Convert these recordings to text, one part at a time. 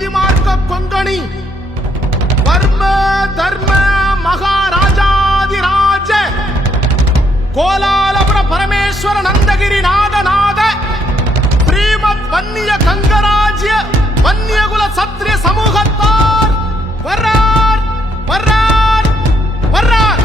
நீதி மார்க்க கொங்கணி வர்ம தர்ம மகாராஜாதிராஜ கோலாலபுர பரமேஸ்வர நந்தகிரி நாதநாத ஸ்ரீமத் வன்னிய கங்கராஜ்ய வன்னியகுல சத்திரிய சமூகத்தார் வர்றார் வர்றார் வர்றார்.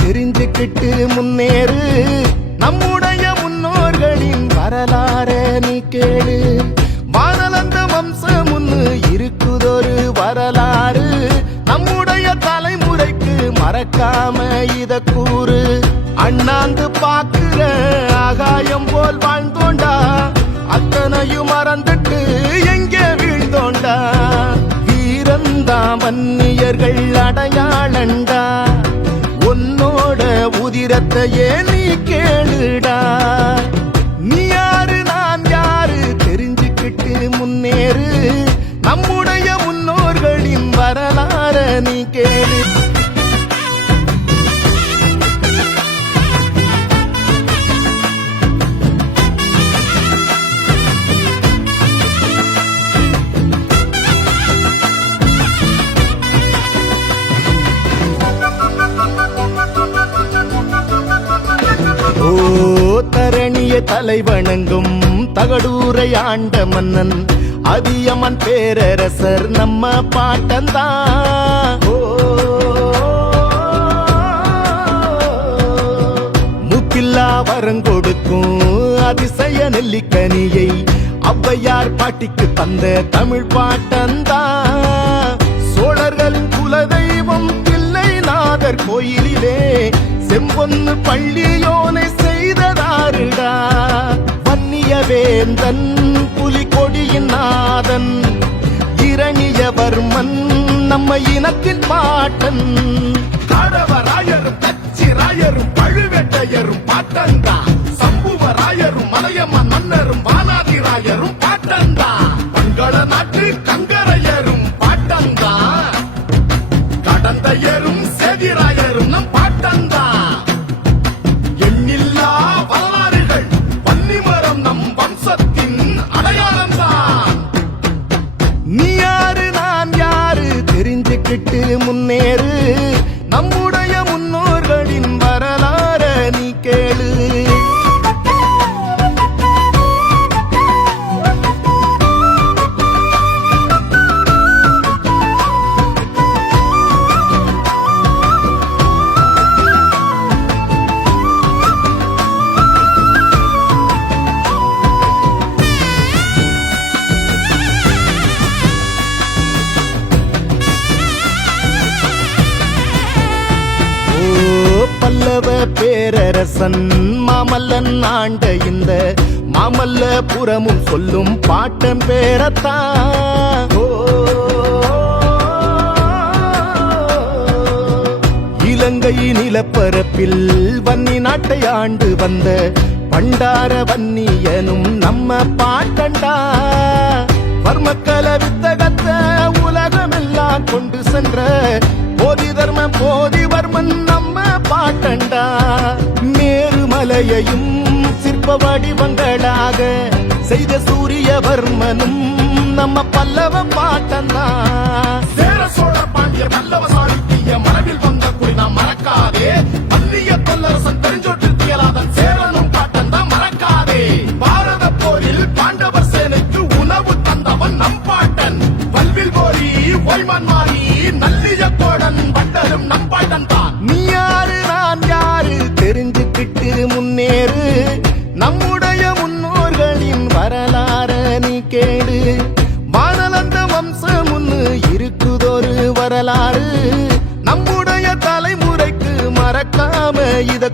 தெரிஞ்சுக்கிட்டு முன்னேறு நம்முடைய முன்னோர்களின் வரலாற நீ கேளு. வானலந்த வம்சம் முன்னு இருக்குதொரு வரலாறு நம்முடைய தலைமுறைக்கு மறக்காம இத கூறு. அண்ணாந்து பாக்குற ஆகாயம் போல் வாழ்ந்தோண்டா அத்தனையும் மறந்துட்டு எங்கே வீழ்ந்தோண்டா. வீரந்தா வன்னியர்கள் அடையாளண்டா உன்னோட உதிரத்தையே நீ கேளுடா. நீ யாரு நான் யாரு தெரிஞ்சுக்கிட்டு முன்னேறு நம்முடைய முன்னோர்களின் வரலாற நீ கேளு. தரணிய தலைவணங்கும் தகடூரை ஆண்ட மன்னன் அதியமன் பேரரசர் நம்ம பாட்டந்தான். முக்கில்லா வரங்கொடுக்கும் அதிசய நெல்லிக்கனியை ஔவையார் பாட்டிக்கு தந்த தமிழ் பாட்டந்தான். சோழர்களின் குலதெய்வம் தில்லைநாதர் கோயிலிலே செம்பொன்னு பள்ளியோனை செய்ததாருடா. வன்னிய வேந்தன் புலிகொடியின் நாதன் இரணியவர்மன் நம்ம இனத்தின் பாட்டன். காடவராயரும் கச்சிராயரும் பழுவேட்டையரும் பாட்டந்தா. சம்புவராயரும் மலையம்மன் மன்னரும் வானாதிராயரும் பாட்டந்தா. பங்கள நாட்டு கங்கரையரும் பாட்டந்தா. கடந்தையரும் சேதிராயரும் நம் பாட்டந்தா. எண்ணில்லா வரலாறுகள் வன்னிமரம் நம் வம்சத்தின் அடையாளம்தான். நீ யாரு நான் யாரு தெரிஞ்சுக்கிட்டு முன்னேறு நம்முடைய முன்னோர்களின் வரலாற நீ கேளு. பல்லவ பேரரசன் மாமல்லன் ஆண்ட இந்த மாமல்லபுரமும் சொல்லும் பாட்டம் பேரத்தான். இலங்கை நிலப்பரப்பில் வன்னி நாட்டை ஆண்டு வந்த பண்டார வன்னியனும் நம்ம பாட்டண்டா. வர்மக்கல வித்தகத்த உலகமெல்லாம் கொண்டு சென்ற போதி தர்ம போதிவர்மன் நம்ம பாட்டண்டா. மேருமலையையும் சிற்ப வடிவங்களாக செய்த சூரியவர்மனும் நம்ம பல்லவ பாட்டந்தா. சேர சோழ பாண்டிய பல்லவ சாளுக்கிய மரபில் வந்த குறி நாம் மறக்காதே. வன்னிய தொல்லரசன் தெரிஞ்சொற்றியலாதன் சேரனும் பாட்டந்தா மறக்காதே. பாரத போரில் பாண்டவர் சேனைக்கு உணவு தந்தவன் நம் பாட்டன். வல்வில் போரி ஒய்மன் மாறி நல்லிய கோடன் வண்டரும் நம் பாட்டன் தான். நீ யாரு நான் யாரு தெரிஞ்சுக்கிட்டு முன்னேறு நம்முடைய முன்னோர்களின் வரலாற நீ கேடு. வானலந்த வம்சம் முன்னு இருக்குதொரு வரலாறு நம்முடைய தலைமுறைக்கு மறக்காம இத